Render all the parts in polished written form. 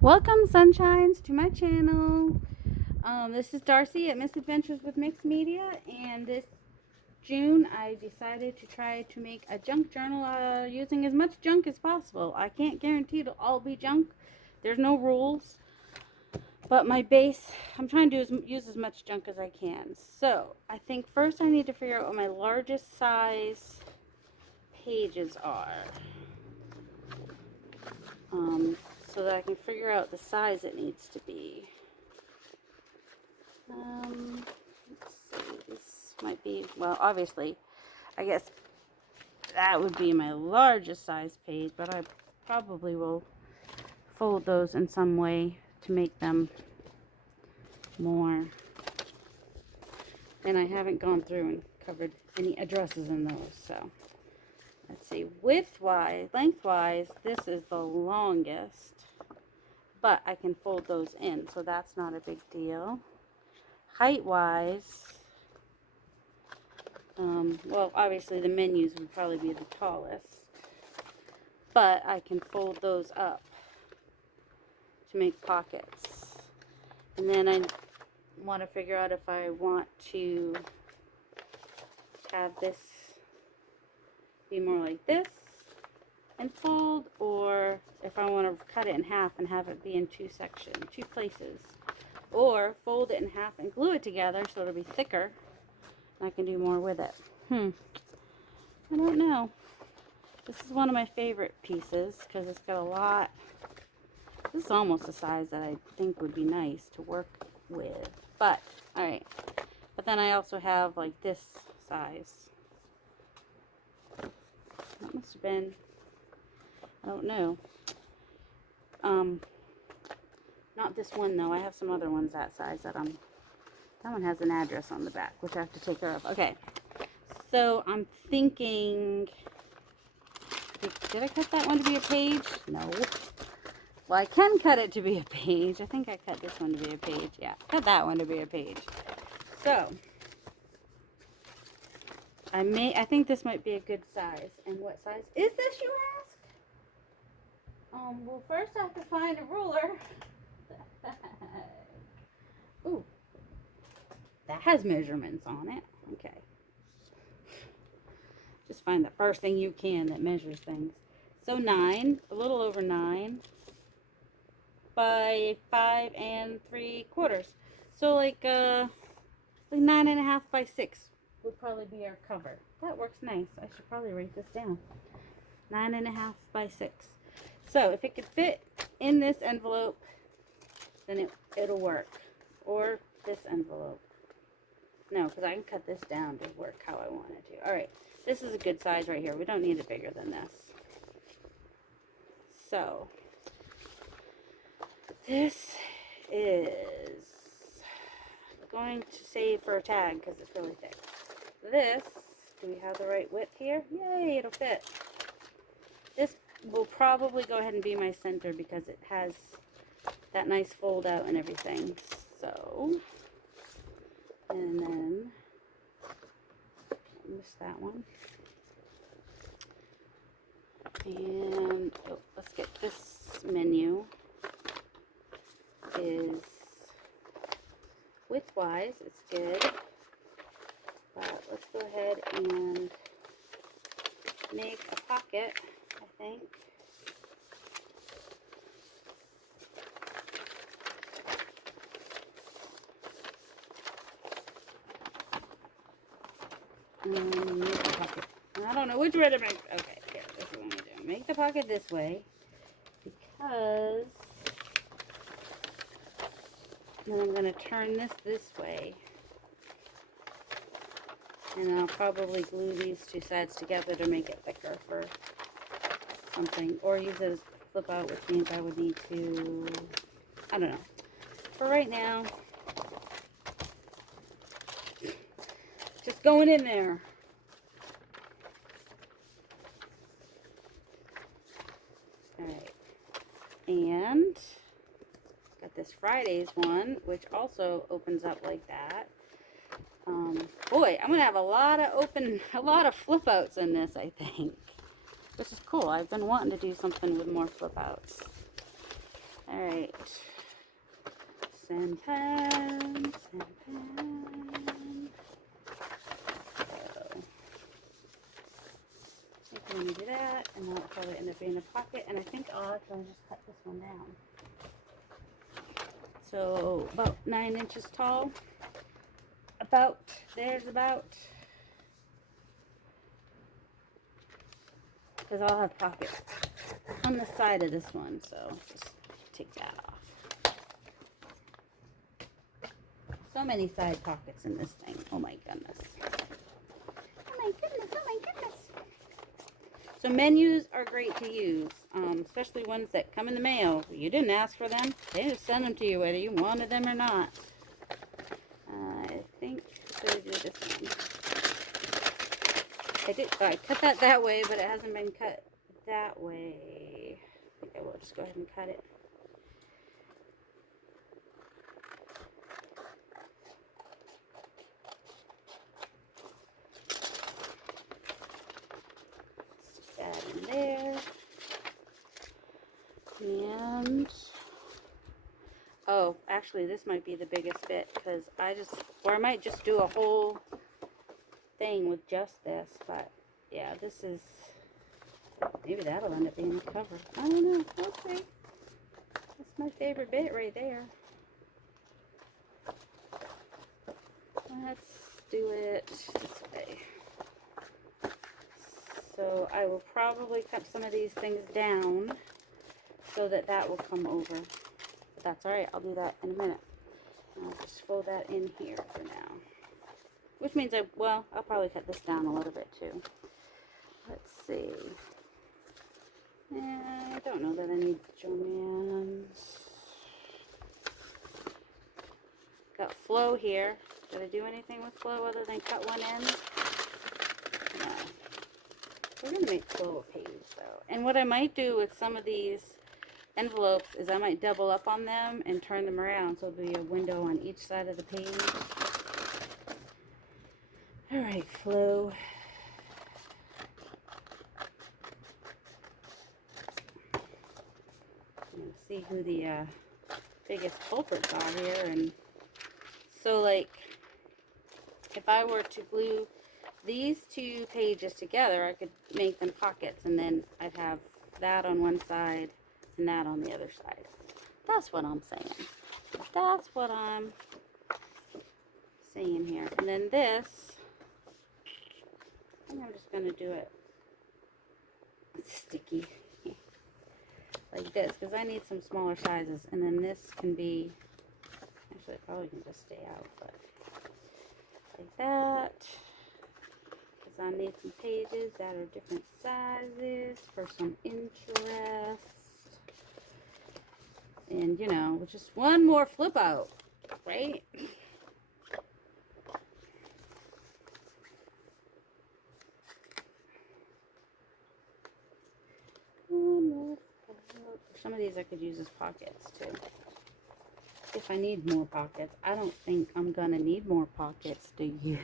Welcome, sunshines, to my channel. This is Darcy at Misadventures with Mixed Media, and this June I decided to try to make a junk journal using as much junk as possible. I can't guarantee it'll all be junk. There's no rules, but my base, I'm trying to use as much junk as I can. So I think first I need to figure out what my largest size pages are. So that I can figure out the size it needs to be. Let's see, this might be, well, obviously, I guess that would be my largest size page, but I probably will fold those in some way to make them more. And I haven't gone through and covered any addresses in those, so let's see, width-wise, lengthwise, this is the longest, but I can fold those in, so that's not a big deal. Height-wise, well, obviously the menus would probably be the tallest, but I can fold those up to make pockets. And then I want to figure out if I want to have this be more like this and fold, or if I want to cut it in half and have it be in two places, or fold it in half and glue it together so it'll be thicker and I can do more with it. I don't know. This is one of my favorite pieces because it's got a lot. This is almost the size that I think would be nice to work with. But, alright. But then I also have like this size. That must have been, I don't know. Not this one though. I have some other ones that size that one has an address on the back, which I have to take care of. Okay. So I'm thinking, did I cut that one to be a page? No. Well, I can cut it to be a page. I think I cut this one to be a page. Yeah, cut that one to be a page. So, I think this might be a good size. And what size is this, you ask? Well, first I have to find a ruler. Ooh, that has measurements on it. Okay. Just find the first thing you can that measures things. So 9, a little over 9 by 5 3/4. So like 9.5 by 6 would probably be our cover. That works nice. I should probably write this down. 9.5 by 6. So if it could fit in this envelope, then it'll work. Or this envelope. No, because I can cut this down to work how I want it to. Alright, this is a good size right here. We don't need it bigger than this. So, this is going to save for a tag because it's really thick. This, do we have the right width here? Yay, it'll fit. This will probably go ahead and be my center because it has that nice fold out and everything. So, and then, miss that one. And, oh, let's get this menu. Is width-wise, it's good. But let's go ahead and make a pocket, I think. And make the pocket. And I don't know which way to make. Okay, here, this is what I'm going to do. Make the pocket this way because then I'm going to turn this way. And I'll probably glue these two sides together to make it thicker for something. Or use it as flip out, which means I would need to, I don't know. For right now, just going in there. Alright. And got this Fridays one, which also opens up like that. Boy, I'm gonna have a lot of flip outs in this, I think, which is cool. I've been wanting to do something with more flip outs. Alright. Sampan. So, I think I'm going to do that, and that'll probably end up being a pocket, and I think I'll actually just cut this one down. So, about 9 inches tall. There's about, because I'll have pockets on the side of this one, so just take that off. So many side pockets in this thing. Oh my goodness. Oh my goodness, oh my goodness. So menus are great to use, especially ones that come in the mail. You didn't ask for them. They just send them to you whether you wanted them or not. I think I'm going to do this one. I cut that way, but it hasn't been cut that way. I think I will just go ahead and cut it. Stick that in there. And, oh, actually this might be the biggest bit, because I might just do a whole thing with just this, but yeah, this is, maybe that'll end up being a cover. I don't know. We'll see. That's my favorite bit right there. Let's do it this way. So I will probably cut some of these things down so that that will come over. But that's alright. I'll do that in a minute. I'll just fold that in here for now. Which means I'll probably cut this down a little bit too. Let's see. I don't know that I need Joann's. Got Flow here. Did I do anything with Flow other than cut one end? No. We're going to make Flow a page though. And what I might do with some of these envelopes is I might double up on them and turn them around so there'll be a window on each side of the page. Alright, Flow. See who the biggest culprits are here. And so, like, if I were to glue these two pages together, I could make them pockets, and then I'd have that on one side and that on the other side. That's what I'm saying. That's what I'm saying here. And then this, I think I'm just going to do it sticky. Like this, because I need some smaller sizes, and then this can be, actually it probably can just stay out, but like that, because I need some pages that are different sizes for some interest, and you know, just one more flip out, right? Some of these I could use as pockets too. If I need more pockets. I don't think I'm gonna need more pockets, do you?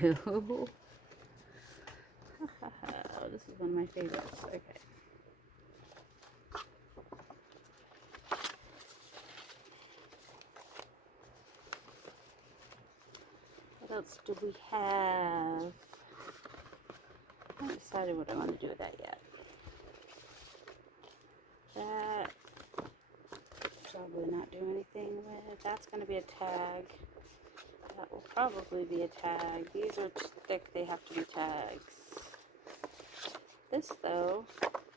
This is one of my favorites. Okay. What else do we have? I haven't decided what I want to do with that yet. That probably not do anything with. That's going to be a tag. That will probably be a tag. These are thick, they have to be tags. This though,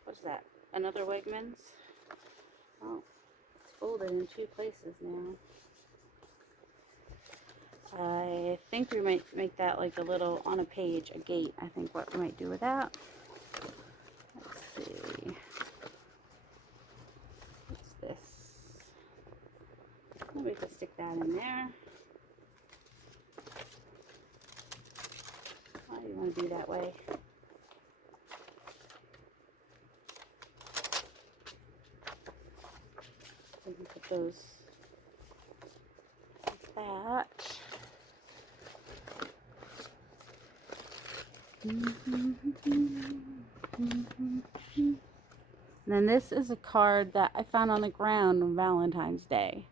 what is that? Another Wegmans? Oh, it's folded in two places now. I think we might make that like a little, on a page, a gate. I think what we might do with that. Let's see. What's this? We could stick that in there. Why do you want to be that way? We can put those like that. And then this is a card that I found on the ground on Valentine's Day.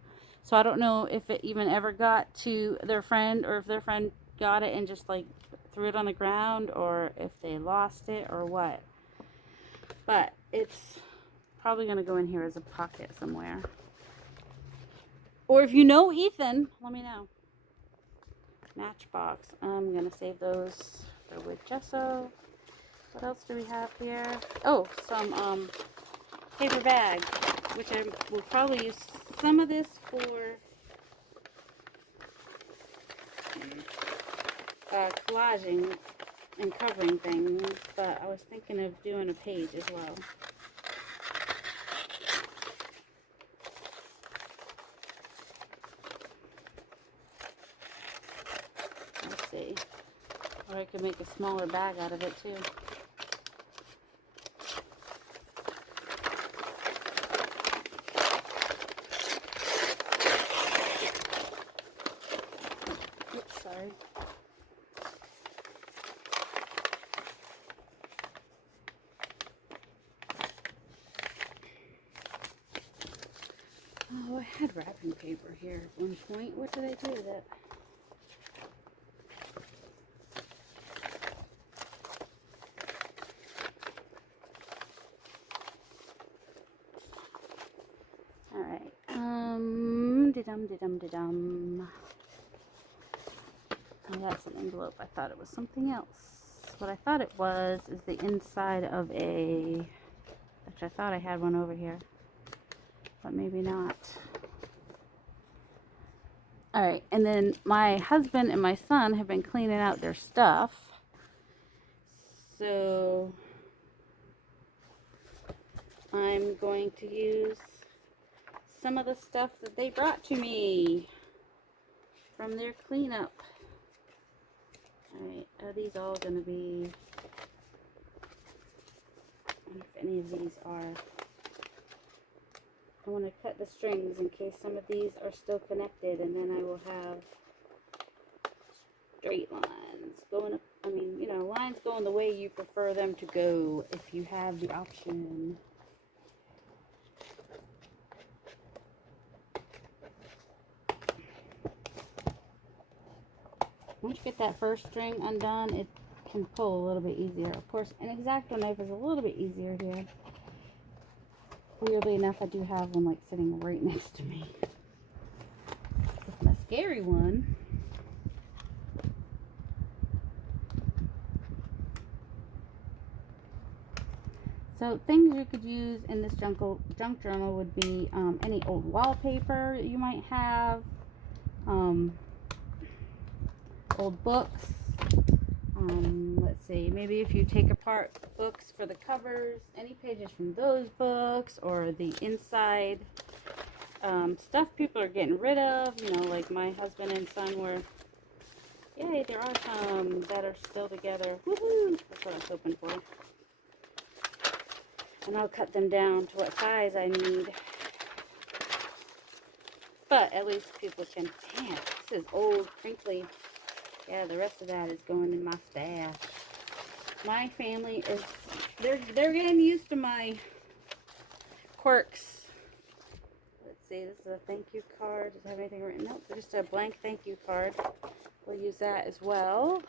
So I don't know if it even ever got to their friend, or if their friend got it and just like threw it on the ground, or if they lost it or what. But it's probably going to go in here as a pocket somewhere. Or if you know Ethan, let me know. Matchbox. I'm going to save those for wood gesso. What else do we have here? Oh, some paper bags, which I will probably use some of this for collaging and covering things, but I was thinking of doing a page as well. Let's see. Or I could make a smaller bag out of it too. Oops, sorry. Oh, I had wrapping paper here at one point. What did I do with it? Alright, de-dum. Oh, that's an envelope. I thought it was something else. What I thought it was is the inside of a, which I thought I had one over here, but maybe not. Alright, and then my husband and my son have been cleaning out their stuff. So I'm going to use some of the stuff that they brought to me from their cleanup. Alright, are these all going to be, I wonder if any of these are. I want to cut the strings in case some of these are still connected, and then I will have straight lines going up. I mean, you know, lines going the way you prefer them to go if you have the option. Once you get that first string undone, it can pull a little bit easier. Of course, an X-Acto knife is a little bit easier here. Weirdly enough, I do have one like sitting right next to me. It's my scary one. So things you could use in this junk journal would be any old wallpaper you might have, old books. Let's see, maybe if you take apart books for the covers, any pages from those books, or the inside stuff people are getting rid of, you know, like my husband and son were, yay, there are some that are still together. Woohoo! That's what I was hoping for. And I'll cut them down to what size I need. But at least people can, man, this is old, crinkly. Yeah, the rest of that is going in my stash. My family is, they're getting used to my quirks. Let's see, this is a thank you card. Does it have anything written? Nope, just a blank thank you card. We'll use that as well.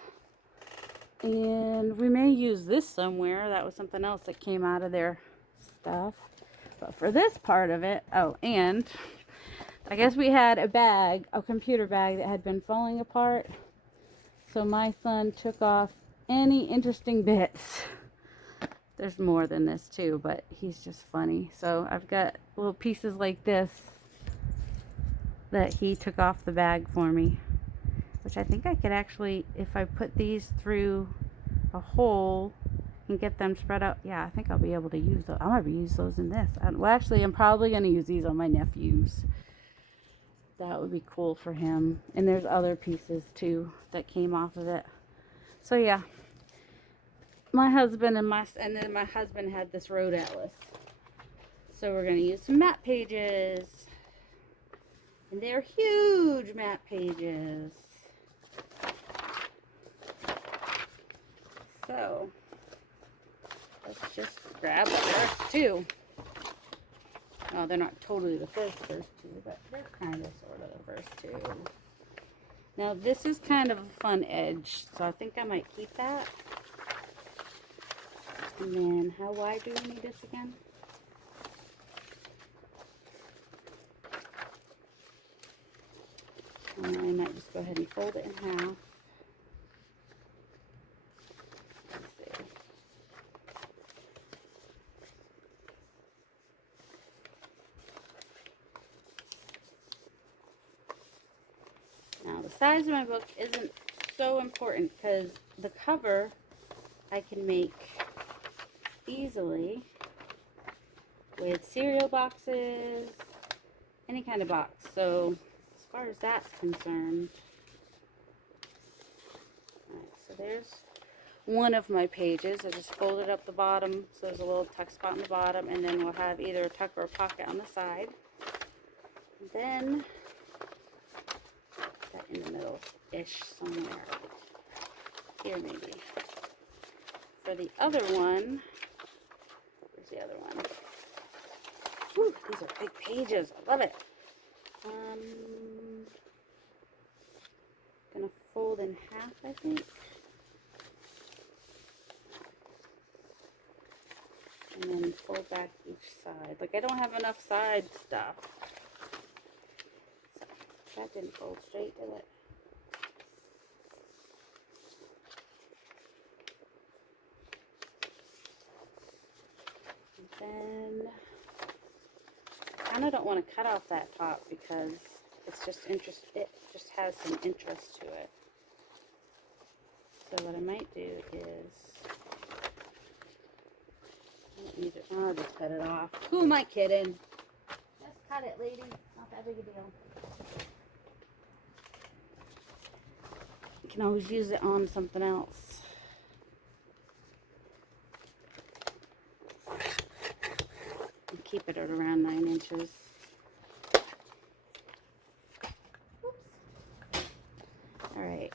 And we may use this somewhere. That was something else that came out of their stuff. But for this part of it, oh, and I guess we had a bag, a computer bag that had been falling apart. So my son took off any interesting bits. There's more than this too, but he's just funny. So I've got little pieces like this that he took off the bag for me, which I think I could actually, if I put these through a hole and get them spread out, yeah, I think I'll be able to use those. I might use those in this. Well, actually, I'm probably going to use these on my nephews. That would be cool for him. And there's other pieces too that came off of it. So yeah, my husband and then my husband had this road atlas. So we're going to use some map pages. And they're huge map pages. So let's just grab the rest too. Oh, they're not totally the first two, but they're kind of sort of the first two. Now this is kind of a fun edge, so I think I might keep that. And then how wide do we need this again? And I might just go ahead and fold it in half. Let's see. Now the size of my book isn't so important because the cover I can make easily with cereal boxes, any kind of box. So as far as that's concerned, alright, so there's one of my pages. I just folded up the bottom so there's a little tuck spot in the bottom, and then we'll have either a tuck or a pocket on the side. And then that in the middle-ish somewhere. Here maybe. For the other one, where's the other one? Whew, these are big pages. I love it. Gonna fold in half, I think. And then fold back each side. Like I don't have enough side stuff. So that didn't fold straight, did it? Then I kind of don't want to cut off that top because it's just it just has some interest to it. So what I might do is I'll just cut it off. Who am I kidding? Just cut it, lady. Not that big a deal. You can always use it on something else. Keep it at around 9 inches. Oops. All right.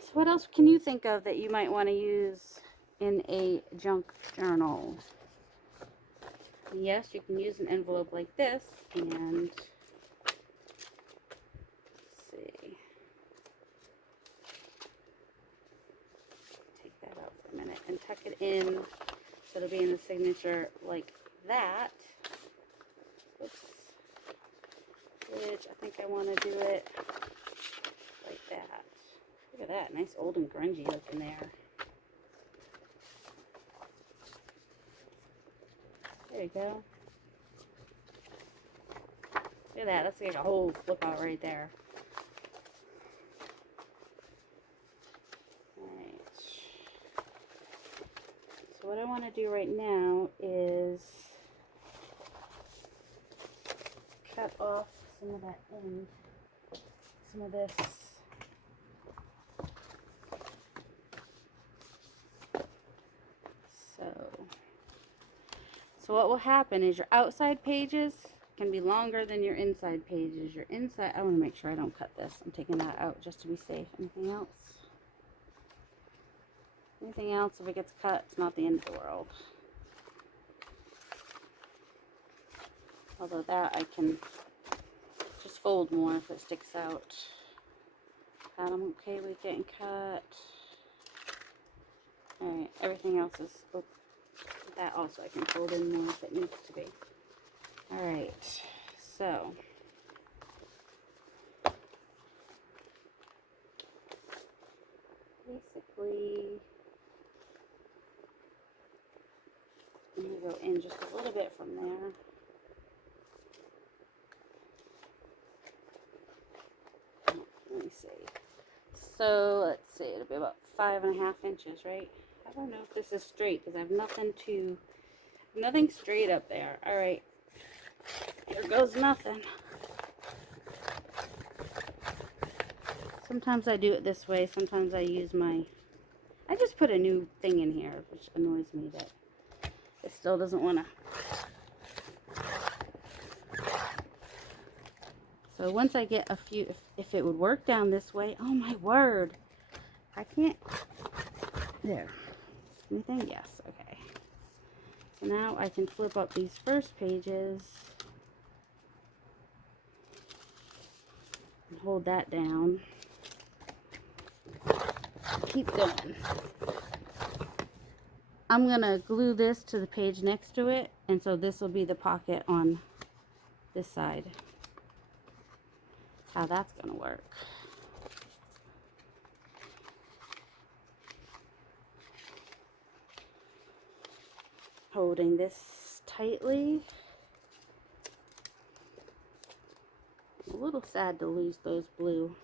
So what else can you think of that you might want to use in a junk journal? Yes, you can use an envelope like this and and tuck it in so it'll be in the signature like that. Oops. Which I think I want to do it like that. Look at that, nice old and grungy look in there. There you go. Look at that, that's like a whole flip out right there. So what I want to do right now is cut off some of that end, some of this. So what will happen is your outside pages can be longer than your inside pages. Your inside, I want to make sure I don't cut this. I'm taking that out just to be safe. Anything else? Anything else, if it gets cut, it's not the end of the world. Although that I can just fold more if it sticks out. That I'm okay with getting cut. Alright, everything else is, oh, that also I can fold in more if it needs to be. Alright, so. Basically, I'm going to go in just a little bit from there. Let me see. So let's see, it'll be about 5.5 inches, right? I don't know if this is straight because I have nothing straight up there. All right, here goes nothing. Sometimes I do it this way. Sometimes I just put a new thing in here, which annoys me that it still doesn't want to. So once I get a few, if it would work down this way, oh my word, I can't. There. Anything? Yes. Okay. So now I can flip up these first pages and hold that down. Keep going. I'm going to glue this to the page next to it, and so this will be the pocket on this side. That's how that's going to work. Holding this tightly. I'm a little sad to lose those blue,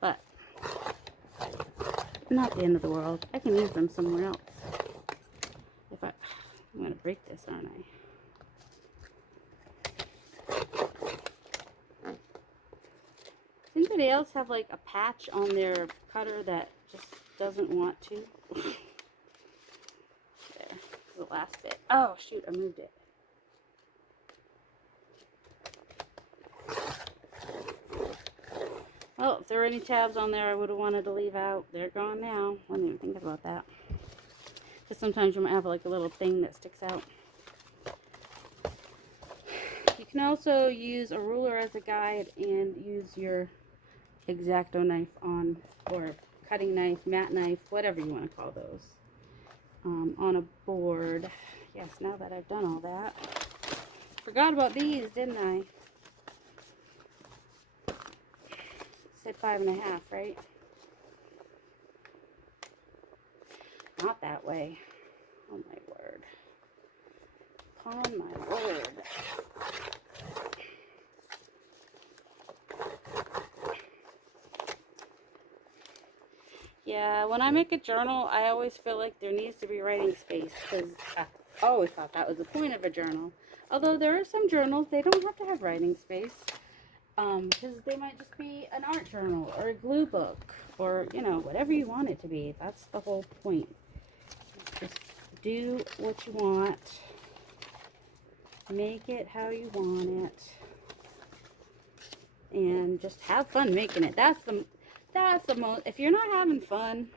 but not the end of the world. I can use them somewhere else. I'm going to break this, aren't I? Does anybody else have like a patch on their cutter that just doesn't want to? There, the last bit. Oh shoot, I moved it. Well, if there were any tabs on there I would have wanted to leave out, they're gone now. I didn't even think about that. Because sometimes you might have like a little thing that sticks out. You can also use a ruler as a guide and use your X-Acto knife on, or cutting knife, mat knife, whatever you want to call those, on a board. Yes, now that I've done all that. Forgot about these, didn't I? Said 5.5, right? Not that way. Oh my word. Upon my word. Yeah, when I make a journal, I always feel like there needs to be writing space, because I always thought that was the point of a journal. Although there are some journals, they don't have to have writing space. Because they might just be an art journal or a glue book or, you know, whatever you want it to be. That's the whole point. Just do what you want. Make it how you want it. And just have fun making it. That's the most, if you're not having fun,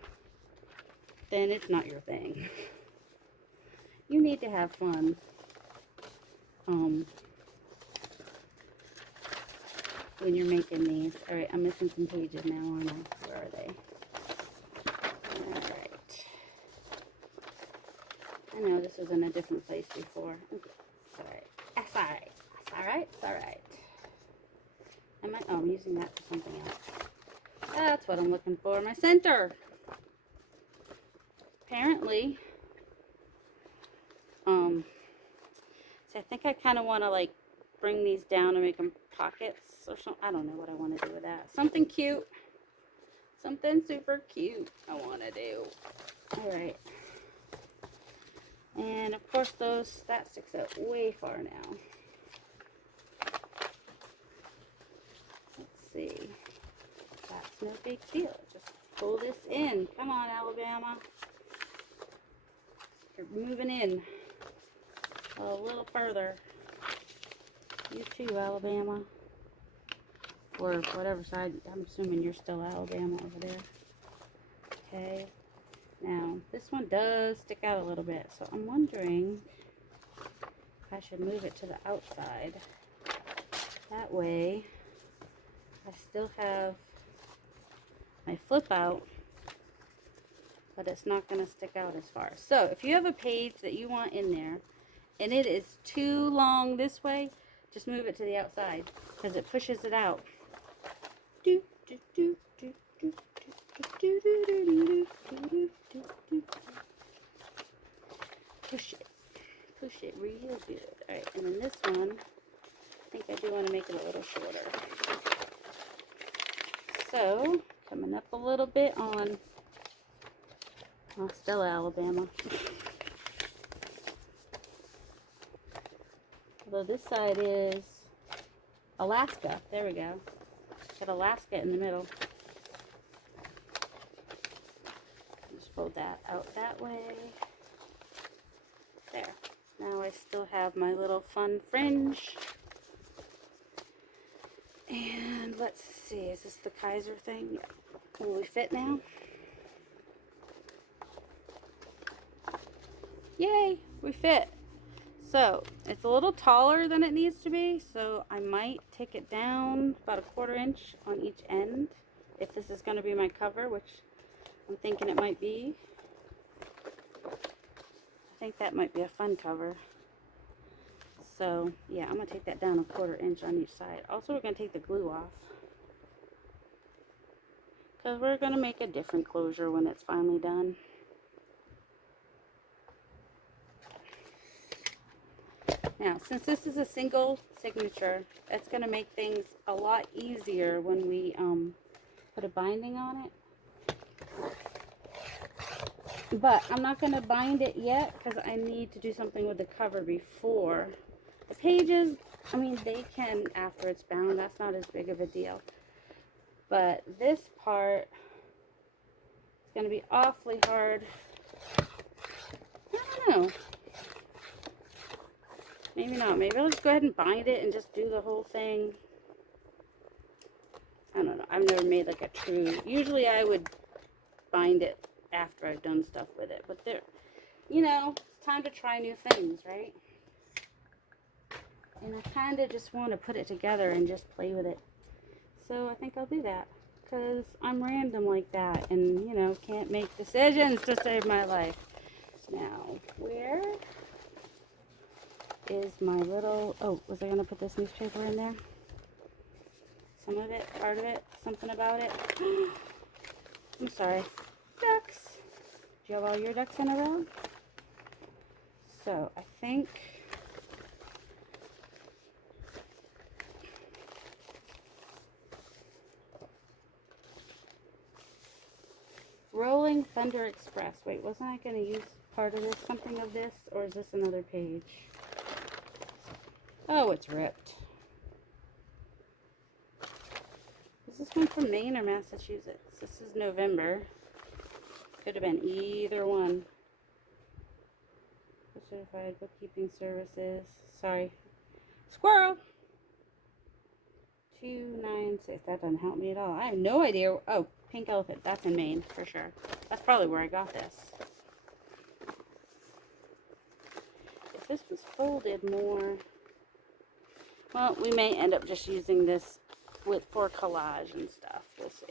then it's not your thing. You need to have fun. When you're making these. Alright, I'm missing some pages now, aren't I? Where are they? Alright. I know this was in a different place before. Okay. It's alright. That's alright. That's alright. It's alright. I'm using that for something else. That's what I'm looking for. My center. Apparently. So I think I kind of want to like bring these down and make them pockets or something. I don't know what I want to do with that. Something cute. Something super cute I want to do. Alright. And of course that sticks out way far now. Let's see. That's no big deal. Just pull this in. Come on, Alabama. You're moving in a little further. You too, Alabama. Or whatever side. I'm assuming you're still Alabama over there. Okay. Now, this one does stick out a little bit. So I'm wondering if I should move it to the outside. That way, I still have my flip out, but it's not going to stick out as far. So if you have a page that you want in there, and it is too long this way, just move it to the outside, because it pushes it out. Push it real good. Alright, and then this one, I think I do want to make it a little shorter. So, coming up a little bit on still Alabama. Although this side is Alaska. There we go. Got Alaska in the middle. Just fold that out that way. There. Now I still have my little fun fringe. And let's see, is this the Kaiser thing? Yeah. Will we fit now? Yay, we fit. So it's a little taller than it needs to be, so I might take it down about 1/4 inch on each end if this is going to be my cover, which I'm thinking it might be. I think that might be a fun cover. So yeah, I'm going to take that down 1/4 inch on each side. Also, we're going to take the glue off, because we're going to make a different closure when it's finally done. Now, since this is a single signature, that's going to make things a lot easier when we put a binding on it. But I'm not going to bind it yet because I need to do something with the cover before. The pages, I mean, they can after it's bound. That's not as big of a deal. But this part is going to be awfully hard. I don't know. Maybe not. Maybe I'll just go ahead and bind it and just do the whole thing. I don't know. I've never made like a true... Usually I would bind it after I've done stuff with it. But there, you know, it's time to try new things, right? And I kind of just want to put it together and just play with it. So I think I'll do that. Because I'm random like that. And, you know, can't make decisions to save my life. Now, where... is my little, oh, was I going to put this newspaper in there? Some of it, part of it, something about it. I'm sorry. Ducks. Do you have all your ducks in a row? So, I think Rolling Thunder Express. Wait, wasn't I going to use part of this, something of this, or is this another page? Oh, it's ripped. Is this one from Maine or Massachusetts? This is November. Could have been either one. Certified bookkeeping services. Sorry. Squirrel! 296. That doesn't help me at all. I have no idea. Oh, Pink Elephant. That's in Maine for sure. That's probably where I got this. If this was folded more... Well, we may end up just using this for collage and stuff. We'll see.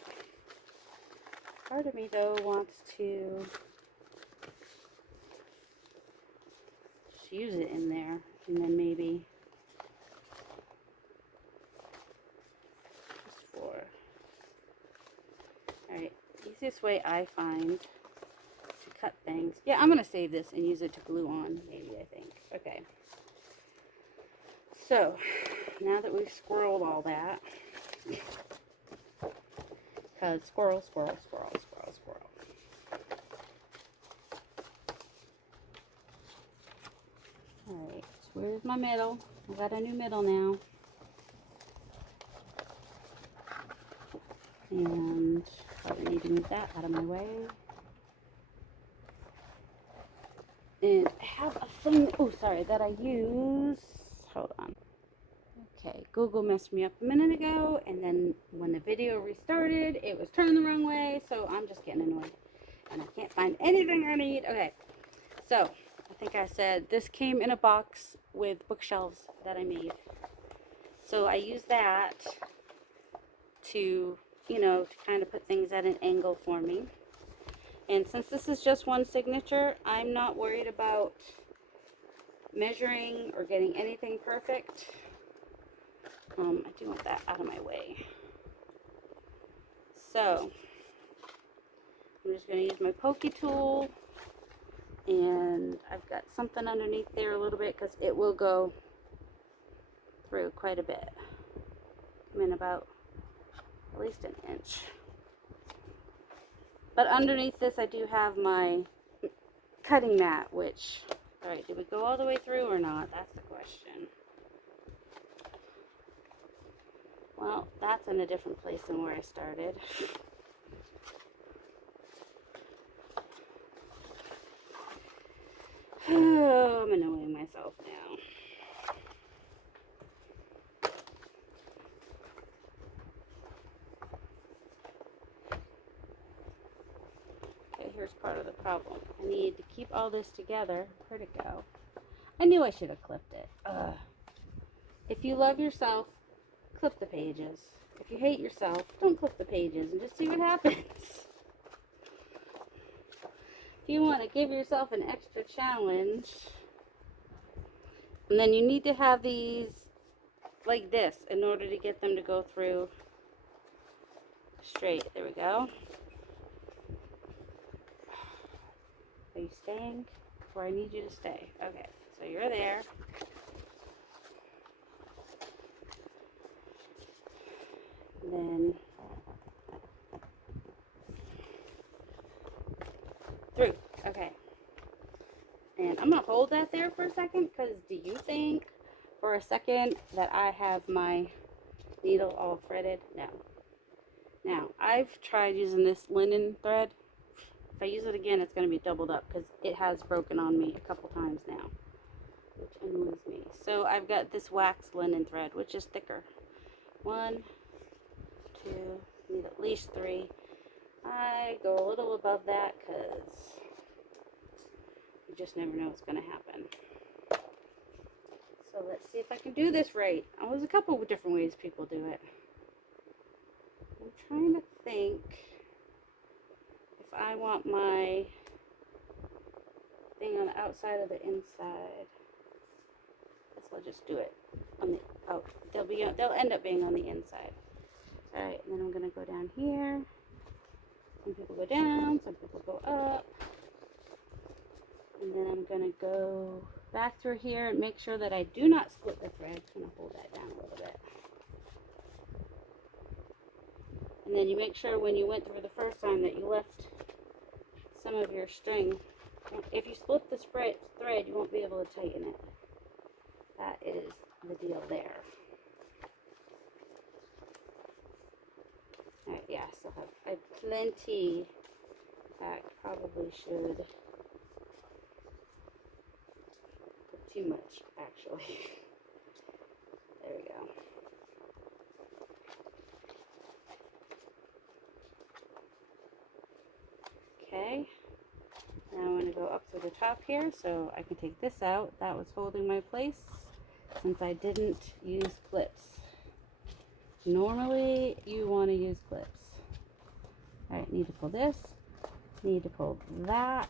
Part of me, though, wants to just use it in there. And then maybe just for... Alright, easiest way I find to cut things. Yeah, I'm going to save this and use it to glue on, maybe, I think. Okay. So, now that we've squirreled all that, because squirrel, squirrel, squirrel, squirrel, squirrel. Alright, so where's my middle? I got a new middle now. And probably need to move that out of my way. And I have a thing, oh sorry, that I use, hold on. Okay, Google messed me up a minute ago, and then when the video restarted, it was turned the wrong way, so I'm just getting annoyed. And I can't find anything I need. Okay, so I think I said this came in a box with bookshelves that I made. So I use that to, you know, to kind of put things at an angle for me. And since this is just one signature, I'm not worried about measuring or getting anything perfect. I do want that out of my way. So, I'm just going to use my pokey tool, and I've got something underneath there a little bit because it will go through quite a bit. I'm in about at least an inch. But underneath this I do have my cutting mat, which, alright, did we go all the way through or not? That's the question. Well, that's in a different place than where I started. Oh, I'm annoying myself now. problem. I need to keep all this together. Where'd it go? I knew I should have clipped it. Ugh. If you love yourself, clip the pages. If you hate yourself, don't clip the pages and just see what happens. If you want to give yourself an extra challenge, and then you need to have these like this in order to get them to go through straight. There we go. Are you staying? Or I need you to stay. Okay, so you're there. And then through. Okay. And I'm going to hold that there for a second, because do you think for a second that I have my needle all threaded? No. Now, I've tried using this linen thread. If I use it again, it's going to be doubled up, because it has broken on me a couple times now, which annoys me. So I've got this wax linen thread, which is thicker. 1, 2, need at least 3. I go a little above that, because you just never know what's going to happen. So let's see if I can do this right. Oh, there's a couple of different ways people do it. I'm trying to think if I want my thing on the outside or the inside. Guess I'll just do it on the out. They'll end up being on the inside. All right, and then I'm gonna go down here. Some people go down, some people go up. And then I'm going to go back through here and make sure that I do not split the thread. I'm going to hold that down a little bit. And then you make sure when you went through the first time that you left some of your string. If you split the thread, you won't be able to tighten it. That is the deal there. Alright, yeah, so I have plenty. In fact, probably should put too much, actually. There we go. Okay. Now I'm going to go up to the top here so I can take this out. That was holding my place since I didn't use clips. Normally you want to use clips. Alright, need to pull this, need to pull that,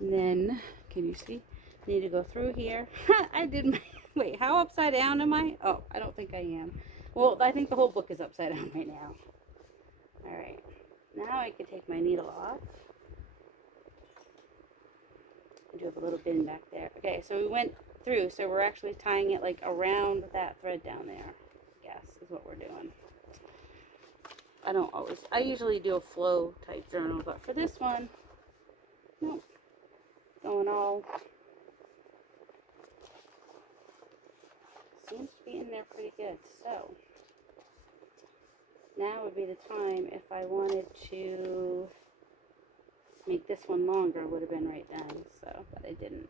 and then, can you see? Need to go through here. I did my, wait, how upside down am I? Oh, I don't think I am. Well, I think the whole book is upside down right now. Alright, now I can take my needle off. I do have a little bin back there. Okay, so we went through, so we're actually tying it like around that thread down there. Yes, is what we're doing. I usually do a flow type journal, but for this one, no, going all, seems to be in there pretty good. So now would be the time if I wanted to make this one longer, would have been right then, so, but I didn't.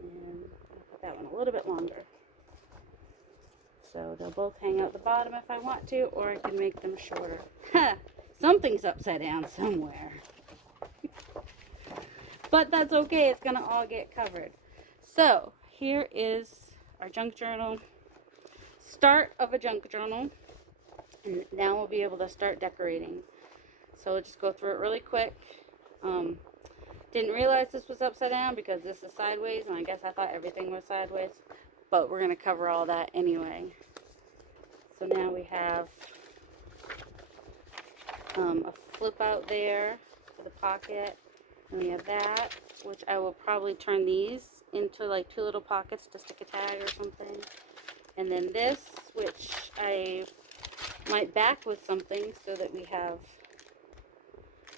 And I'll put that one a little bit longer. So they'll both hang out the bottom if I want to, or I can make them shorter. Ha! Something's upside down somewhere. But that's okay, it's gonna all get covered. So here is our junk journal. Start of a junk journal. And now we'll be able to start decorating. So we'll just go through it really quick. Didn't realize this was upside down because this is sideways, and I guess I thought everything was sideways. But we're going to cover all that anyway. So now we have a flip out there for the pocket. And we have that, which I will probably turn these into like 2 little pockets to stick a tag or something. And then this, which I might back with something so that we have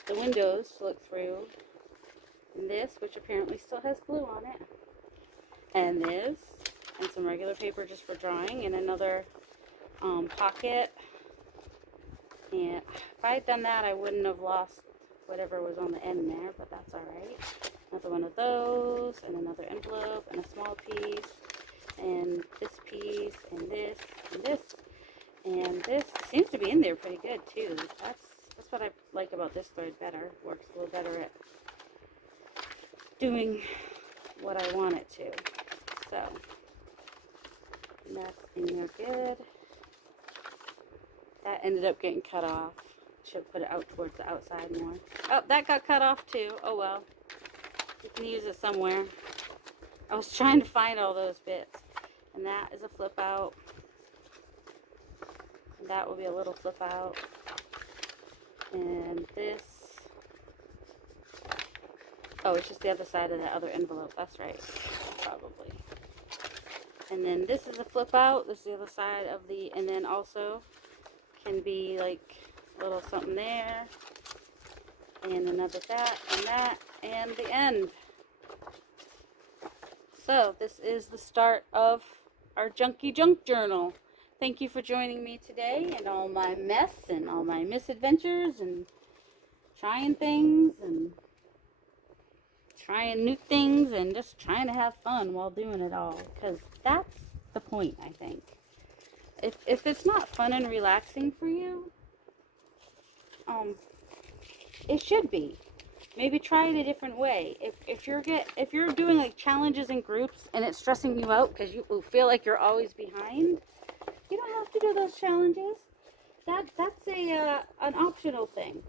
the windows to look through. And this, which apparently still has glue on it. And this, and some regular paper just for drawing, and another pocket. And if I had done that, I wouldn't have lost whatever was on the end there, but that's alright. Another one of those, and another envelope, and a small piece, and this piece, and this, and this. And this seems to be in there pretty good too. That's what I like about this thread better. Works a little better at doing what I want it to. So, and that's in there good. That ended up getting cut off. Should put it out towards the outside more. Oh, that got cut off too. Oh well. You can use it somewhere. I was trying to find all those bits. And that is a flip out. And that will be a little flip out. And this. Oh, it's just the other side of the other envelope. That's right. Probably. And then this is a flip out. This is the other side of the, and then also can be like a little something there. And another that, and the end. So this is the start of our Junky Junk Journal. Thank you for joining me today and all my mess and all my misadventures and trying things and trying new things and just trying to have fun while doing it all, because that's the point, I think. If it's not fun and relaxing for you, it should be. Maybe try it a different way. If you're doing like challenges in groups and it's stressing you out because you feel like you're always behind, you don't have to do those challenges. That's an optional thing.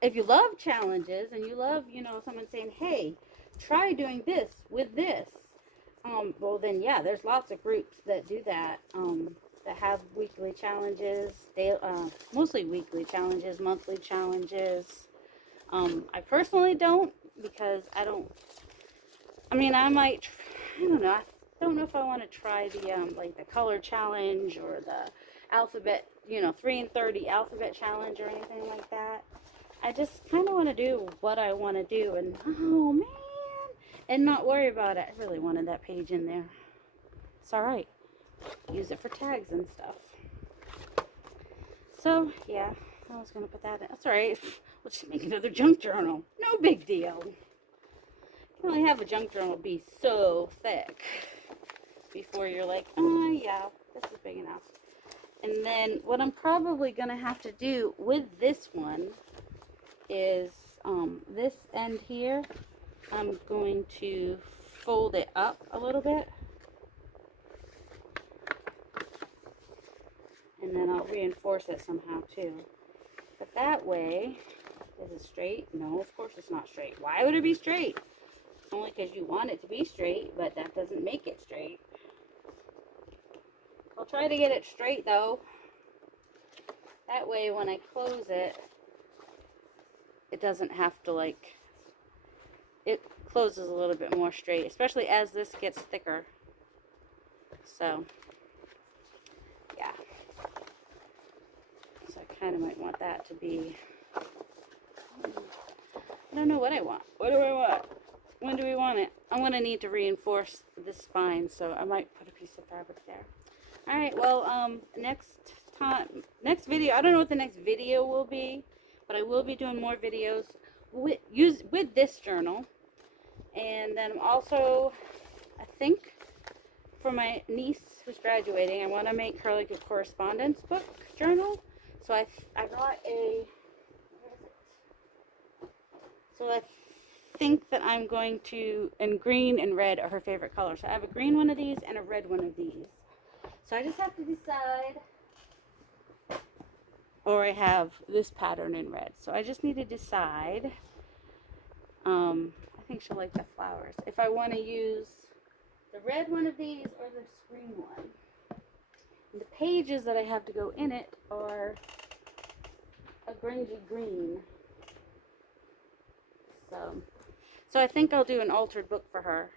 If you love challenges and you love, someone saying, hey, try doing this with this, well then, yeah, there's lots of groups that do that, that have weekly challenges, mostly weekly challenges, monthly challenges. I personally don't, because I don't know if I want to try the, like the color challenge or the alphabet, 3 and 30 alphabet challenge or anything like that. I just kind of want to do what I want to do, and oh man, and not worry about it. I really wanted that page in there. It's alright. Use it for tags and stuff. So, yeah, I was going to put that in. That's alright. We'll just make another junk journal. No big deal. You can only have a junk journal be so thick before you're like, oh yeah, this is big enough. And then what I'm probably going to have to do with this one is this end here, I'm going to fold it up a little bit. And then I'll reinforce it somehow too. But that way, is it straight? No, of course it's not straight. Why would it be straight? It's only because you want it to be straight, but that doesn't make it straight. I'll try to get it straight though. That way when I close it, it doesn't have to it closes a little bit more straight, especially as this gets thicker. So, yeah. So I kind of might want that to be, I don't know what I want. What do I want? When do we want it? I'm going to need to reinforce this spine, so I might put a piece of fabric there. Alright, well, next video, I don't know what the next video will be, but I will be doing more videos with this journal. And then also, I think for my niece who's graduating, I want to make her like a correspondence book journal. So I got a, where is it? So I think that I'm going to, and green and red are her favorite colors. So I have a green one of these and a red one of these. So I just have to decide, or I have this pattern in red. So I just need to decide. I think she'll like the flowers. If I want to use the red one of these or this green one. And the pages that I have to go in it are a grungy green. So I think I'll do an altered book for her.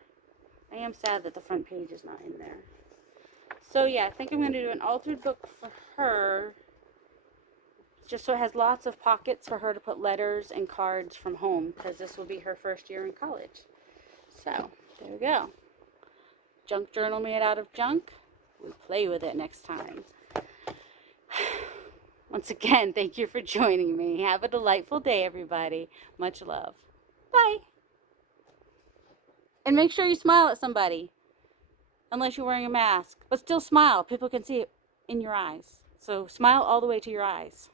I am sad that the front page is not in there. So yeah, I think I'm going to do an altered book for her, just so it has lots of pockets for her to put letters and cards from home, because this will be her first year in college. So, there we go. Junk journal made out of junk. We play with it next time. Once again, thank you for joining me. Have a delightful day, everybody. Much love. Bye. And make sure you smile at somebody. Unless you're wearing a mask. But still smile. People can see it in your eyes. So smile all the way to your eyes.